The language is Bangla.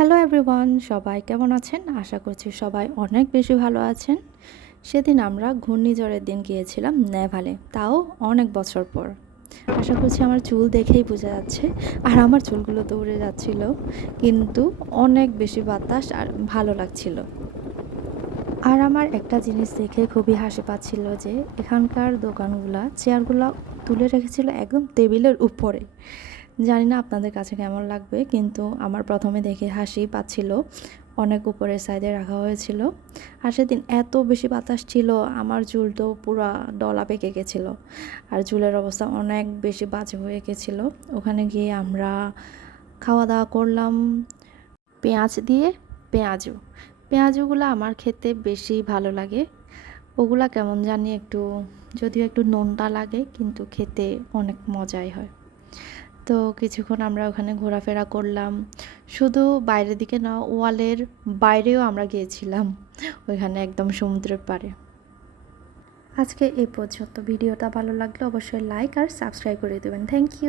হ্যালো এভরিওয়ান সবাই কেমন আছেন? আশা করছি সবাই অনেক বেশি ভালো আছেন। সেদিন আমরা ঘূর্ণিঝড়ের দিন গিয়েছিলাম নেভালে, তাও অনেক বছর পর। আশা করছি আমার চুল দেখেই বোঝা যাচ্ছে, আর আমার চুলগুলো তো উড়ে যাচ্ছিল, কিন্তু অনেক বেশি বাতাস আর ভালো লাগছিল। আর আমার একটা জিনিস দেখে খুবই হাসি পাচ্ছিল যে, এখানকার দোকানগুলা, চেয়ারগুলো তুলে রেখেছিল একদম টেবিলের উপরে। জানি না আপনাদের কাছে কেমন লাগবে, কিন্তু আমার প্রথমে দেখে হাসি পাচ্ছিল। অনেক উপরের সাইডে রাখা হয়েছিল। আর সেদিন এত বেশি বাতাস ছিল, আমার চুল তো পুরো ডলা পেকে গেছিল। আর চুলের অবস্থা অনেক বেশি বাজে হয়ে গেছিল। ওখানে গিয়ে আমরা খাওয়া দাওয়া করলাম। পেঁয়াজ দিয়ে পেঁয়াজু। পেঁয়াজুগুলো আমার খেতে বেশি ভালো লাগে। ওগুলা কেমন জানি একটু, যদিও একটু নোনটা লাগে, কিন্তু খেতে অনেক মজাই হয়। তো কিছুক্ষণ আমরা ওখানে ঘোরাফেরা করলাম। শুধু বাইরের দিকে না, ওয়ালের বাইরেও আমরা গিয়েছিলাম। ওইখানে একদম সমুদ্রের পাড়ে। আজকে এই পর্যন্ত। ভিডিওটা ভালো লাগলে অবশ্যই লাইক আর সাবস্ক্রাইব করে দেবেন। Thank you